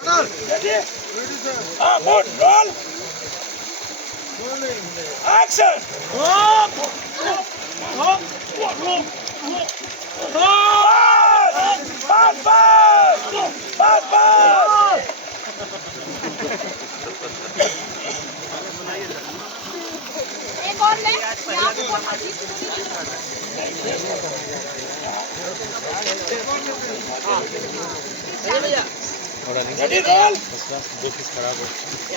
Ready? Good. Roll. Action. Pass. एक और ले यहाँ पे बहुत अच्छी Ready? Roll. दो पीस खराब है।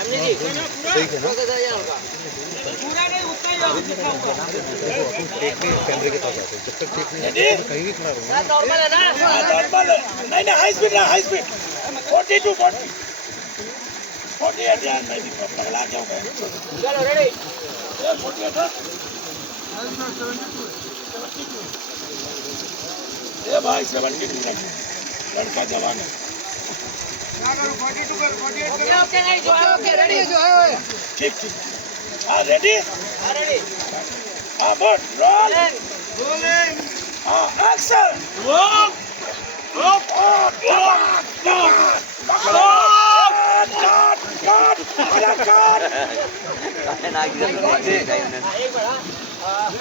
सही है ना? पूरा नहीं उतना ही लिखा हुआ कैमरे के पास आते हैं, जब तक टेक नहीं Ready? कहीं भी खड़ा रहूंगा। नॉर्मल है ना? नॉर्मल नहीं हाई स्पीड 40 to 40 48 यार मैं भी पगला गया हूँ। चलो रेडी 48 ये भाई 72 लड़का जवान है। ओके नहीं जो है ओके रेडी ठीक हाँ रेडी रेडी हाँ गुड रोल हाँ एक्शन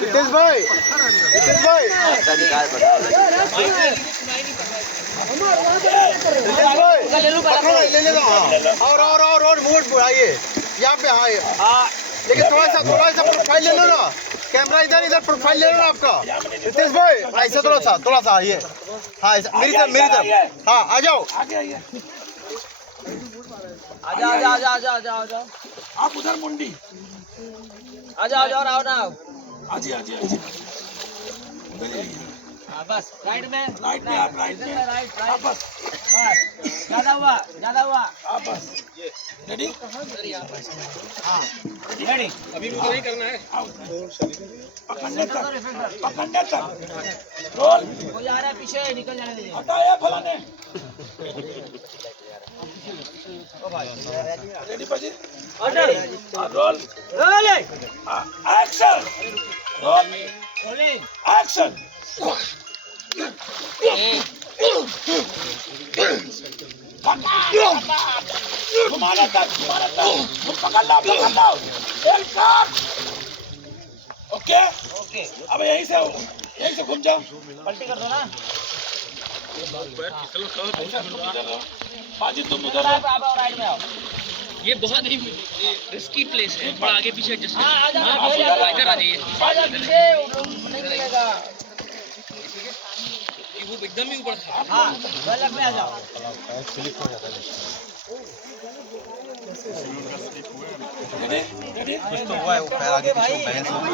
हितेश भाई ले लेगा। और मोड आइए यहाँ पे हाँ लेकिन थोड़ा सा प्रोफाइल ले लो ना, कैमरा इधर प्रोफाइल ले लो ना आपका। हितेश भाई ऐसे थोड़ा सा आइए। हाँ मेरी तरफ हाँ आ जाओ। आगे आइए आजा आप उधर मुंडी आजा आओ ना आजी उधर ही आइए। बस राइट में राइट में आप राइट में राइट आप बस ज्यादा हुआ आप बस रेडी हाँ रेडी अभी भी तो नहीं करना है। पकड़ने तक रोल वो जा रहा है पीछे निकल जाने दीजिए हटाया फलाने रेडी पाजी रोल एक्शन रोल एक्शन घुमाना तक पकड़ लो एक शॉट ओके अब यहीं से घूम जाओ पलटी कर दो ना बाजी तुम उधर आप राइट में आओ ये बहुत ही रिस्की प्लेस है, थोड़ा आगे पीछे एडजस्ट आजा इधर आ जाइए। पीछे नहीं मिलेगा वो एकदम ही ऊपर था। हाँ गलत में आ जाओ रेडी कुछ तो हुआ है, वो पैर आगे पीछे बहस हो गई।